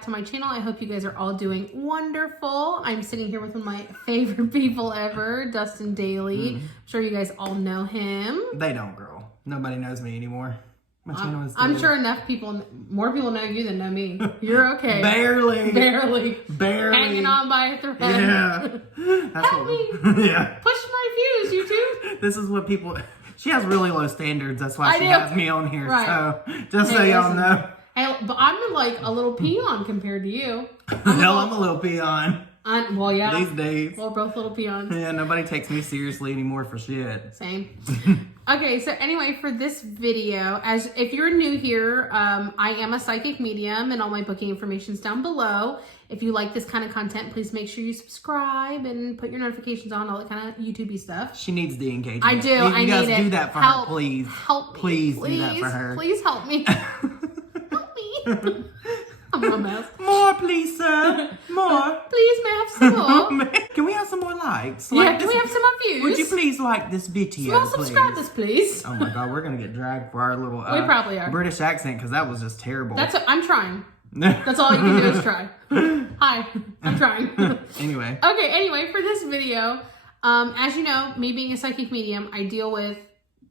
back to my channel. I hope you guys are all doing wonderful. I'm sitting here with one of my favorite people ever, Dustin Dailey. I'm sure you guys all know him. They don't, girl. Nobody knows me anymore. My channel is I'm sure more people know you than know me. You're okay. Barely. Hanging on by a thread. Yeah. Help me. Yeah. Push my views, YouTube. This is what people... She has really low standards. That's why she has me on here. Right. So, just so y'all know. Hey, but I'm like a little peon compared to you. I'm a little peon. Well, yeah. These days. We're both little peons. Yeah, nobody takes me seriously anymore for shit. Same. Okay, so anyway, for this video, if you're new here, I am a psychic medium and all my booking information is down below. If you like this kind of content, please make sure you subscribe and put your notifications on, all that kind of YouTube-y stuff. She needs the engagement. I do. You guys need do that for her, please. Help me. Please do that for her. Please help me. Help me. I'm a mess. More, please, sir. More. Please, may I have some more? Can we have some more likes? Yeah, can we have some more views? Would you please like this video, Small subscribers, please. Oh my God, we're going to get dragged for our little we probably are. British accent because that was just terrible. I'm trying. That's all you can do is try. Hi, I'm trying. Anyway. Okay, anyway, for this video, as you know, me being a psychic medium, I deal with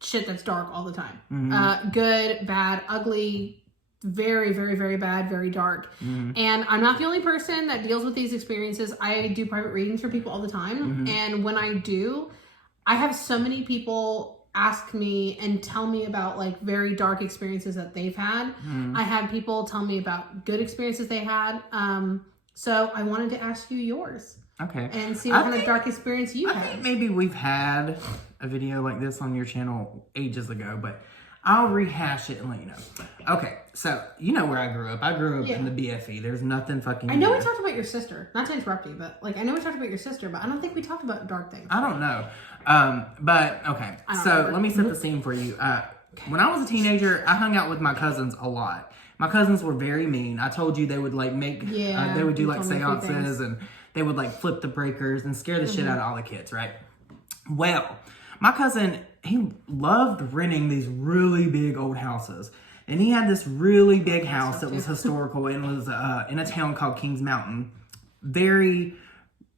shit that's dark all the time. Good, bad, ugly, very, very, very bad, very dark. And I'm not the only person that deals with these experiences. I do private readings for people all the time. And when I do, I have so many people ask me and tell me about like very dark experiences that they've had. I had people tell me about good experiences they had. So I wanted to ask you yours. Okay. And see what kind of dark experience you had. I think maybe we've had a video like this on your channel ages ago, but I'll rehash it and let you know. Okay, so you know where I grew up. I grew up in the BFE. There's nothing fucking... I know we talked about your sister. Not to interrupt you, but like I know we talked about your sister, but I don't think we talked about dark things. I don't know. But okay, so let me set the scene for you. When I was a teenager, I hung out with my cousins a lot. My cousins were very mean. I told you they would like make... they would do like seances and they would like flip the breakers and scare the shit out of all the kids, right? Well, my cousin... he loved renting these really big old houses. And he had this really big house that was historical and was in a town called Kings Mountain. Very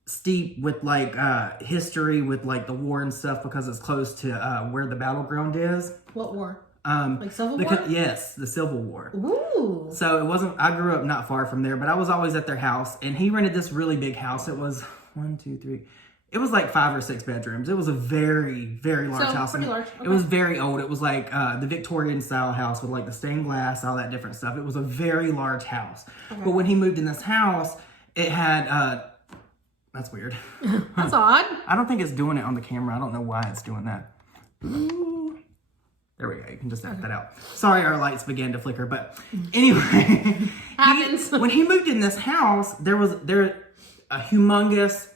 steep with like history with like the war and stuff because it's close to where the battleground is. What war? Like Civil War? Yes, the Civil War. Ooh. So it wasn't, I grew up not far from there, but I was always at their house. And he rented this really big house. It was 1, 2, 3... it was like 5 or 6 bedrooms. It was a very, very large house. Pretty large. Okay. It was very old. It was like the Victorian style house with like the stained glass, all that different stuff. It was a very large house. Okay. But when he moved in this house, it had, that's weird. That's odd. I don't think it's doing it on the camera. I don't know why it's doing that. Ooh. There we go. You can just edit that out. Sorry, our lights began to flicker. But anyway, happens. When he moved in this house, there was a humongous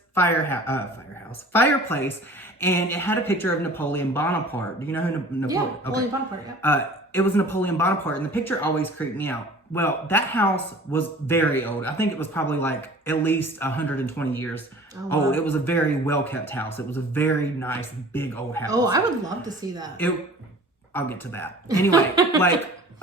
fireplace, and it had a picture of Napoleon Bonaparte. Do you know who Napoleon? Yeah, Napoleon Bonaparte. Yeah. It was Napoleon Bonaparte, and the picture always creeped me out. Well, that house was very old. I think it was probably like at least 120 years old. It was a very well kept house. It was a very nice big old house. Oh, I would love to see that. I'll get to that. Anyway,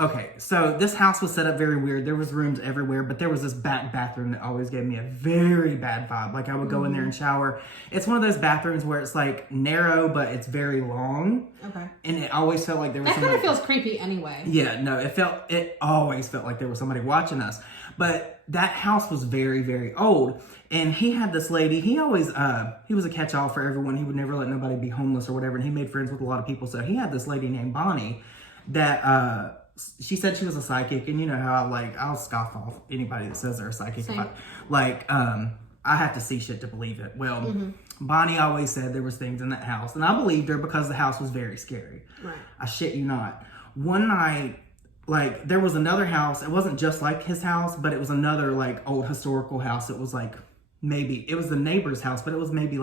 okay, so this house was set up very weird. There was rooms everywhere, but there was this back bathroom that always gave me a very bad vibe. Like I would go in there and shower. It's one of those bathrooms where it's like narrow, but it's very long. Okay. And it always felt like there was somebody... That kind of feels creepy anyway. Yeah, no, it always felt like there was somebody watching us. But that house was very, very old. And he had this lady, he always, he was a catch-all for everyone. He would never let nobody be homeless or whatever. And he made friends with a lot of people. So he had this lady named Bonnie that, she said she was a psychic, and you know how I'll scoff off anybody that says they're a psychic. I have to see shit to believe it. Well, Bonnie always said there was things in that house, and I believed her because the house was very scary. Right. I shit you not. One night, there was another house. It wasn't just like his house, but it was another old historical house. It was it was the neighbor's house, but it was maybe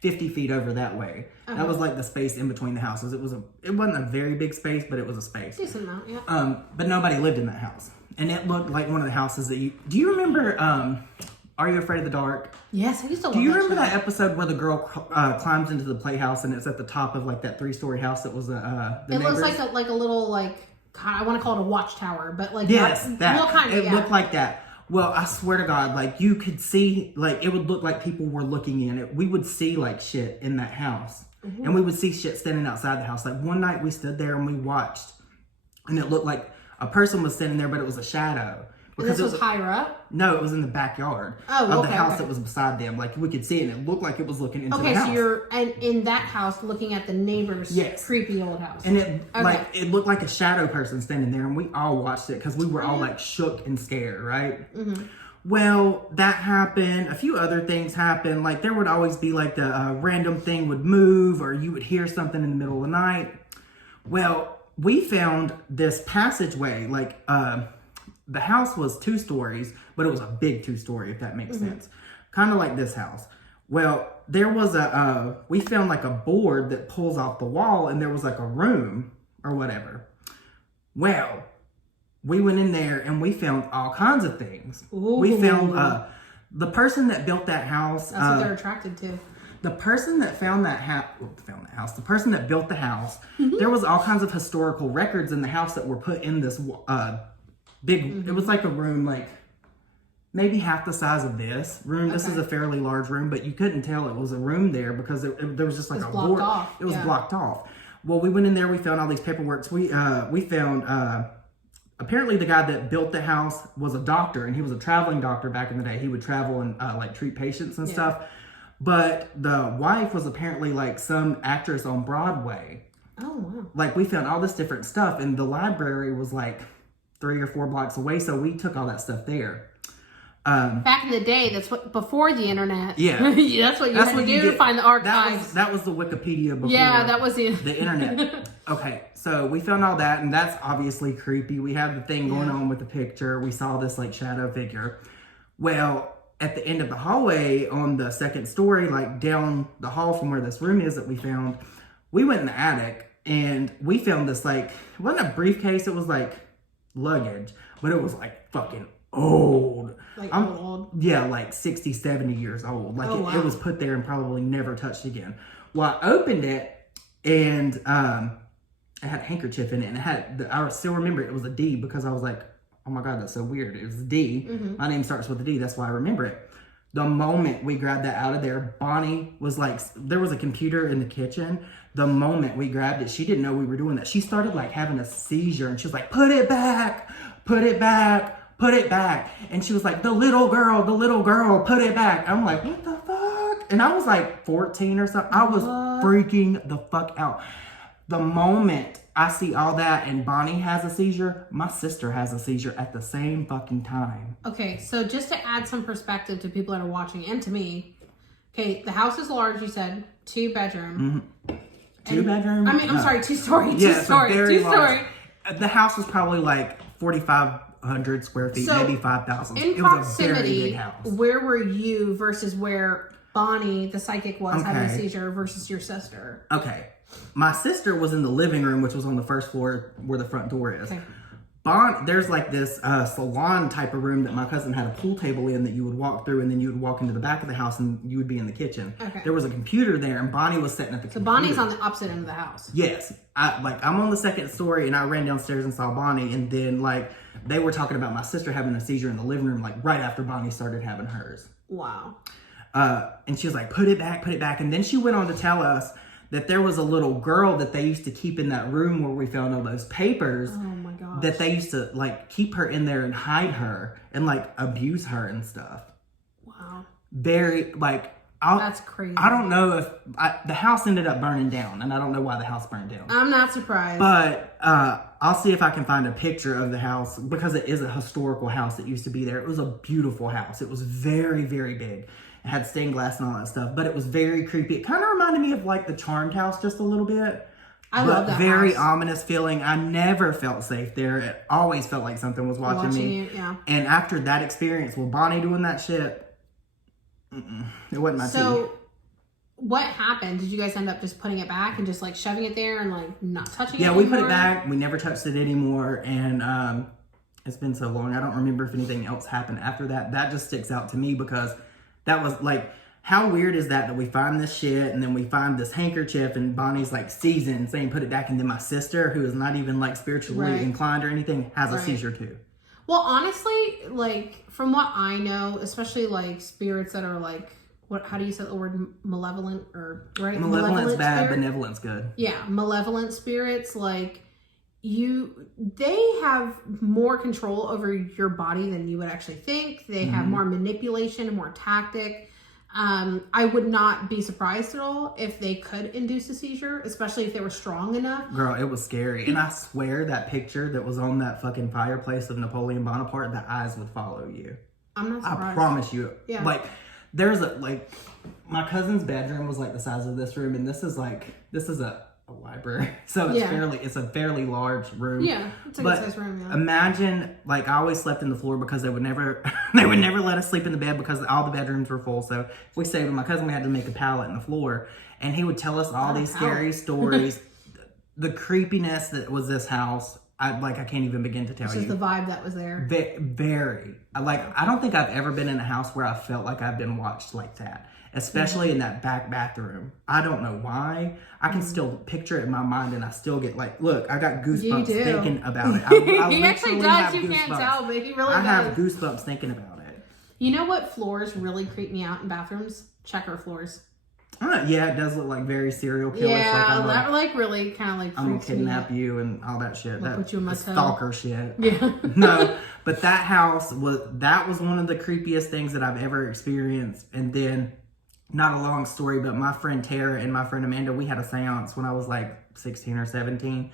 50 feet over that way. Okay. That was the space in between the houses. It wasn't a very big space, but it was a space. Decent amount, yeah. But nobody lived in that house. And it looked like one of the houses that do you remember, Are You Afraid of the Dark? Yes, I used to love that. Do you remember that episode where the girl climbs into the playhouse and it's at the top of that 3-story house that was the It neighbors? looks like a little I want to call it a watchtower, but yes, that. Well, kind of, it looked like that. Well, I swear to God, like you could see, like it would look like people were looking in it. We would see like shit in that house. And we would see shit standing outside the house. Like one night we stood there and we watched, and it looked like a person was standing there, but it was a shadow. Because this was higher up? No, it was in the backyard of the house that was beside them. Like we could see it, and it looked like it was looking into the house. Okay, so you're in that house looking at the neighbor's creepy old house. And it looked like a shadow person standing there, and we all watched it because we were all like shook and scared, right? Mm-hmm. Well, that happened. A few other things happened. Like there would always be like the random thing would move, or you would hear something in the middle of the night. Well, we found this passageway, like the house was 2 stories, but it was a big 2-story, if that makes sense. Kind of like this house. Well, there was we found like a board that pulls off the wall, and there was like a room or whatever. Well, we went in there and we found all kinds of things. Ooh. We found the person that built that house. That's what they're attracted to. The person that the person that built the house, there was all kinds of historical records in the house that were put in this big, it was like a room, like maybe half the size of this room. Okay. This is a fairly large room, but you couldn't tell it was a room there because there was just like a board. It was blocked off. Well, we went in there, we found all these paperworks. We found, apparently the guy that built the house was a doctor, and he was a traveling doctor back in the day. He would travel and like treat patients and stuff. But the wife was apparently like some actress on Broadway. Oh, wow. Like we found all this different stuff, and the library was like 3 or 4 blocks away, so we took all that stuff there. Back in the day, that's what before the internet. Yeah, that's what you had to do to find the archives. That was the Wikipedia before. Yeah, that was the internet. Okay, so we found all that, and that's obviously creepy. We had the thing going on with the picture. We saw this like shadow figure. Well, at the end of the hallway on the 2nd story, like down the hall from where this room is that we found, we went in the attic and we found this like, it wasn't a briefcase, it was like luggage, but it was like fucking old. Like old? Yeah, like 60, 70 years old. Like it was put there and probably never touched again. Well, I opened it and it had a handkerchief in it, and it had, I still remember it was a D because I was like, oh my God, that's so weird. It was a D. My name starts with a D. That's why I remember it. The moment we grabbed that out of there, Bonnie was like, there was a computer in the kitchen. The moment we grabbed it, she didn't know we were doing that. She started like having a seizure, and she was like, put it back, put it back, put it back. And she was like, the little girl, put it back. I'm like, what the fuck? And I was like 14 or something. I was freaking the fuck out. The moment I see all that and Bonnie has a seizure, my sister has a seizure at the same fucking time. Okay, so just to add some perspective to people that are watching and to me, okay, the house is large, you said, 2-bedroom. 2-bedroom? I mean, I'm sorry, 2-story, Yeah, 2-story, 2-story. The house was probably like 4,500 square feet, so maybe 5,000. In it proximity, was a very big house. Where were you versus where Bonnie, the psychic, was having a seizure versus your sister? Okay. My sister was in the living room, which was on the 1st floor where the front door is. Okay. There's like this salon type of room that my cousin had a pool table in that you would walk through, and then you would walk into the back of the house and you would be in the kitchen. Okay. There was a computer there, and Bonnie was sitting at the computer. So Bonnie's on the opposite end of the house. Yes. I'm on the 2nd story, and I ran downstairs and saw Bonnie, and then like they were talking about my sister having a seizure in the living room, like right after Bonnie started having hers. Wow. And she was like, put it back. And then she went on to tell us that there was a little girl that they used to keep in that room where we found all those papers. Oh my gosh. That they used to like keep her in there and hide her and like abuse her and stuff. Wow. Very like, that's crazy. I don't know if the house ended up burning down, and I don't know why the house burned down. I'm not surprised. But I'll see if I can find a picture of the house, because it is a historical house that used to be there. It was a beautiful house. It was very, very big. It had stained glass and all that stuff, but it was very creepy. It kind of reminded me of like the Charmed house just a little bit. I love that very house. Ominous feeling. I never felt safe there. It always felt like something was watching me. It, yeah. And after that experience with Bonnie doing that shit, it wasn't my tea. So what happened? Did you guys end up just putting it back and just like shoving it there and like not touching it anymore? Yeah, we put it back. We never touched it anymore. And it's been so long. I don't remember if anything else happened after that. That just sticks out to me because that was like, how weird is that we find this shit and then we find this handkerchief and Bonnie's like seizing, saying put it back, and then my sister, who is not even like spiritually inclined or anything, has a seizure too. Well, honestly, like, from what I know, especially, like, spirits that are, like, how do you say the word malevolent, or, right? Malevolent's bad, spirit? benevolent's good. Yeah, malevolent spirits, like, they have more control over your body than you would actually think. They have more manipulation, more tactic. I would not be surprised at all if they could induce a seizure, especially if they were strong enough. Girl, it was scary. And I swear that picture that was on that fucking fireplace of Napoleon Bonaparte, the eyes would follow you. I'm not surprised. I promise you. Yeah. Like, there's my cousin's bedroom was like the size of this room, and this is a library. So it's a fairly large room. Yeah, it's a good size room, yeah. Imagine, like, I always slept in the floor because they would never let us sleep in the bed because all the bedrooms were full. So if we stayed with my cousin, we had to make a pallet in the floor. And he would tell us all these scary stories. The creepiness that was this house, I can't even begin to tell you. It's just the vibe that was there. Very. I don't think I've ever been in a house where I felt like I've been watched like that. Especially in that back bathroom. I don't know why. I can still picture it in my mind, and I still get look, I got goosebumps thinking about it. I He actually does. You can't tell, but he really does. I have goosebumps thinking about it. You know what floors really creep me out in bathrooms? Checker floors. Yeah, it does look like very serial killer. Yeah, that really kind of like I'm gonna kidnap you and all that shit. That put you in my stalker shit. Yeah. No, but that house was one of the creepiest things that I've ever experienced. And then, not a long story, but my friend Tara and my friend Amanda, we had a seance when I was like 16 or 17.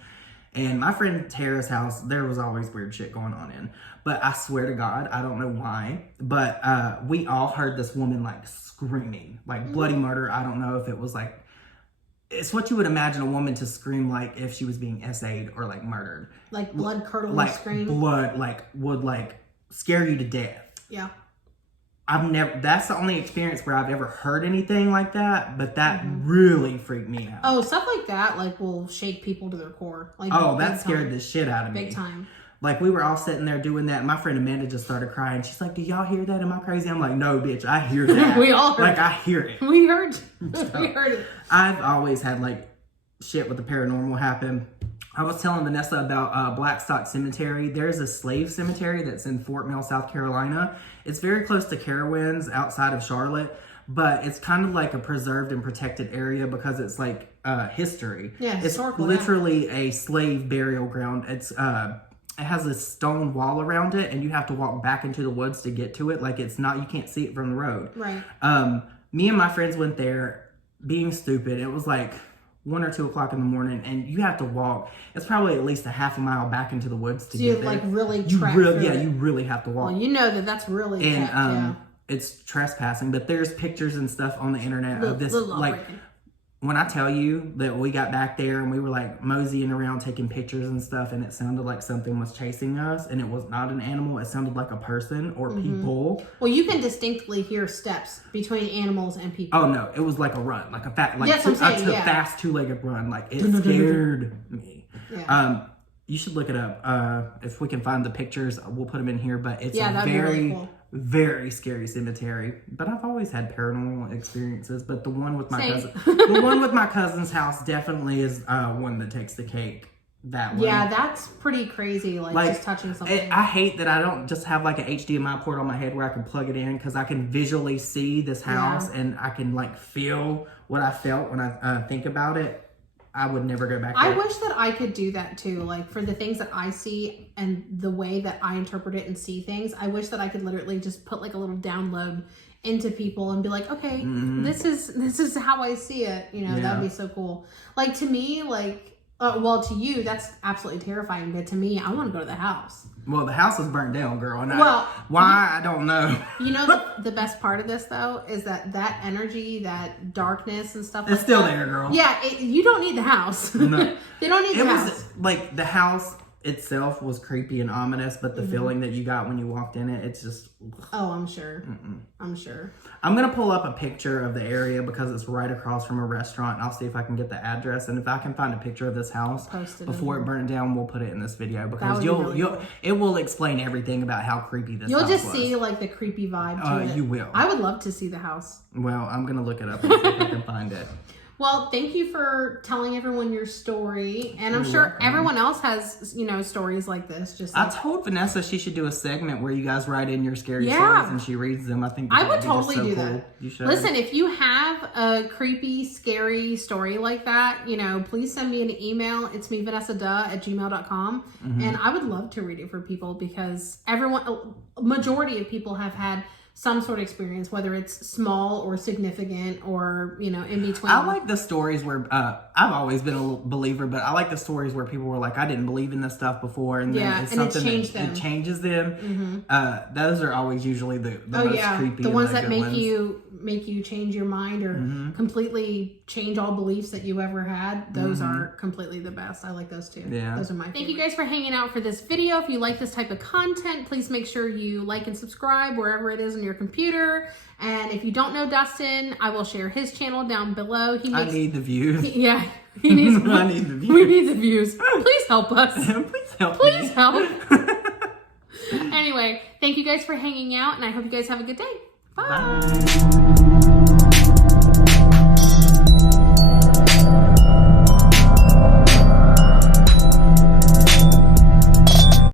And my friend Tara's house, there was always weird shit going on in. But I swear to God, I don't know why, but we all heard this woman like screaming, like bloody murder. I don't know if it was like, it's what you would imagine a woman to scream like if she was being essayed or like murdered. Like blood curdling like scream. Blood would scare you to death. Yeah. That's the only experience where I've ever heard anything like that, but that really freaked me out. Oh, stuff like that, will shake people to their core. That scared the shit out of me. Big time. Like, we were all sitting there doing that, and my friend Amanda just started crying. She's like, do y'all hear that? Am I crazy? I'm like, no, bitch, I hear that. We all heard it. I hear it. We heard We heard it. I've always had, shit with the paranormal happen. I was telling Vanessa about Blackstock Cemetery. There's a slave cemetery that's in Fort Mill, South Carolina. It's very close to Carowinds, outside of Charlotte, but it's kind of like a preserved and protected area because it's history. Yeah, it's literally a slave burial ground. It has a stone wall around it, and you have to walk back into the woods to get to it. You can't see it from the road. Right. Me and my friends went there being stupid. It was 1 or 2 o'clock in the morning, and you have to walk. It's probably at least a half a mile back into the woods to get there. You really have to walk. Well, you know that's really it's trespassing. But there's pictures and stuff on the internet of this. When I tell you that we got back there and we were moseying around taking pictures and stuff, and it sounded like something was chasing us, and it was not an animal. It sounded like a person or people. Well, you can distinctly hear steps between animals and people. Oh no, it was like a run, like a fast 2-legged run. It scared me. Yeah. You should look it up. If we can find the pictures, we'll put them in here. But it's that'd be really cool. Very scary cemetery. But I've always had paranormal experiences. But the one with my cousin's house definitely is one that takes the cake. That one. Yeah, that's pretty crazy. Just touching something. I hate that I don't just have an HDMI port on my head where I can plug it in, because I can visually see this house and I can feel what I felt when I think about it. I would never go back there. I wish that I could do that too. For the things that I see and the way that I interpret it and see things, I wish that I could literally just put a little download into people and be like, okay, this is how I see it. That'd be so cool. To me, to you, that's absolutely terrifying. But to me, I want to go to the house. Well, the house is burnt down, girl. And I don't know. The best part of this, though, is that energy, that darkness and stuff it's still there, girl. Yeah, you don't need the house. No. They don't need the house. The house itself was creepy and ominous, but the feeling that you got when you walked in it, it's just... Oh, I'm sure. I'm sure. I'm going to pull up a picture of the area because it's right across from a restaurant. I'll see if I can get the address. And if I can find a picture of this house before it burned down, we'll put it in this video, because it will explain everything about how creepy this house was. You'll just see the creepy vibe to it. You will. I would love to see the house. Well, I'm going to look it up and see if I can find it. Well, thank you for telling everyone your story. And I'm You're sure welcome. everyone else has, stories like this. Just I like, told Vanessa she should do a segment where you guys write in your scary Yeah. stories and she reads them. I think I that would be just totally so do cool. that. You should. Listen, if you have a creepy, scary story like that, please send me an email. It's Insta-Itsmevanessaduh@gmail.com. And I would love to read it for people because a majority of people have had some sort of experience, whether it's small or significant or, in between. I like the stories where, I've always been a believer, but I like the stories where people were like, I didn't believe in this stuff before. And then it's and something it changes them. Those are always usually the most creepy. The and ones the that good make ones. you change your mind or completely change all beliefs that you ever had. Those are completely the best. I like those too. Yeah. Those are my favorite. Thank you guys for hanging out for this video. If you like this type of content, please make sure you like and subscribe wherever it is on your computer. And if you don't know Dustin, I will share his channel down below. I need the views. He needs. I need the views. We need the views. Please help us. Please help Please me. help. Anyway, thank you guys for hanging out, and I hope you guys have a good day. Bye. Bye.